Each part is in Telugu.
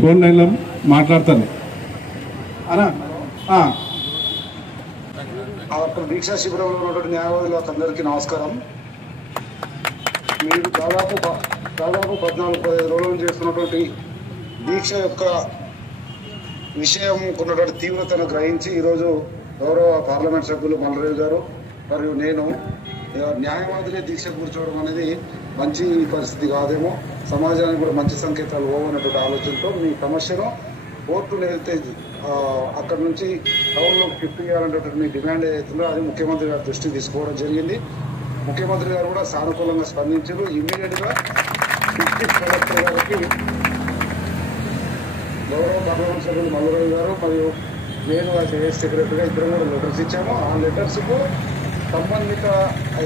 ఫోన్ లైన్లో మాట్లాడతాను అనా. అప్పుడు దీక్షా శిబిరంలో ఉన్నటువంటి న్యాయవాదులకు అందరికీ నమస్కారం. మీరు దాదాపు 14-15 రోజులు చేస్తున్నటువంటి దీక్ష యొక్క విషయం ఉన్నటువంటి తీవ్రతను గ్రహించి ఈరోజు గౌరవ పార్లమెంట్ సభ్యులు మల్లారెడ్డి గారు మరియు నేను న్యాయవాదులే దీక్ష కూర్చోవడం అనేది మంచి పరిస్థితి కాదేమో, సమాజానికి కూడా మంచి సంకేతాలు పోవనేటువంటి ఆలోచనతో మీ సమస్యను కోర్టులు వెళ్తే అక్కడ నుంచి టౌన్లోకి షిఫ్ట్ చేయాలనేటువంటి మీ డిమాండ్ ఏదైతుందో అది ముఖ్యమంత్రి గారి దృష్టికి తీసుకోవడం జరిగింది. ముఖ్యమంత్రి గారు కూడా సానుకూలంగా స్పందించారు. ఇమ్మీడియట్గా డిస్ట్రిక్ట్ కలెక్టర్ గారికి గౌరవ పార్లమెంట్ సభ్యులు మల్లారెడ్డి గారు మరియు నేను ఏఎస్ సెక్రటరీగా ఇద్దరు కూడా లెటర్స్ ఇచ్చాము. ఆ లెటర్స్కు సంబంధిత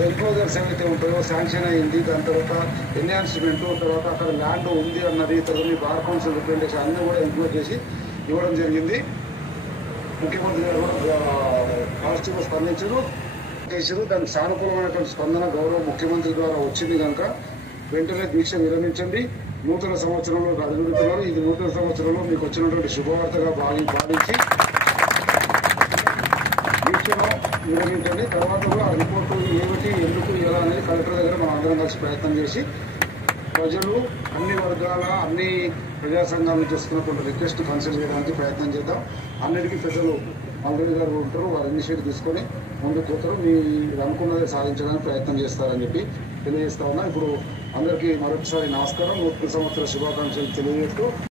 ఎన్క్లోజర్స్ ఏవైతే ఉంటాయో శాంక్షన్ అయింది, దాని తర్వాత ఎన్హాన్స్మెంట్, తర్వాత అక్కడ ల్యాండ్ ఉంది అన్నది, తర్వాత మీ బార్ కౌన్సిల్ రిప్రజెంటేషన్ అన్నీ కూడా ఇంక్లూడ్ చేసి ఇవ్వడం జరిగింది. ముఖ్యమంత్రి గారు కూడా పాజిటివ్గా స్పందించారు. దానికి సానుకూలమైనటువంటి స్పందన గౌరవ ముఖ్యమంత్రి ద్వారా వచ్చింది కనుక వెంటనే దీక్ష విరమించండి. నూతన సంవత్సరంలో అడుగుతున్నారు. ఇది నూతన సంవత్సరంలో మీకు వచ్చినటువంటి శుభవార్తగా భావించి దీక్షను విరమించండి. తర్వాత కూడా ఆ రిపోర్టు ఏమిటి, ఎందుకు, ఎలా అనేది కలెక్టర్ దగ్గర మనం అందరం కలిసి ప్రయత్నం చేసి ప్రజలు అన్ని వర్గాల అన్ని ప్రజా సంఘాలు చేస్తున్నటువంటి రిక్వెస్ట్ కన్సిడర్ చేయడానికి ప్రయత్నం చేద్దాం. అన్నిటికీ పెద్దలు మల్లారెడ్డి గారు ఉంటారు, వారు ఇనిషియేటివ్ తీసుకొని ముందుకు పోతారు, మీరు అనుకున్నది సాధించడానికి ప్రయత్నం చేస్తారని చెప్పి తెలియజేస్తా ఉన్నా. ఇప్పుడు అందరికీ మరొకసారి నమస్కారం, నూతన సంవత్సర శుభాకాంక్షలు తెలియజేస్తూ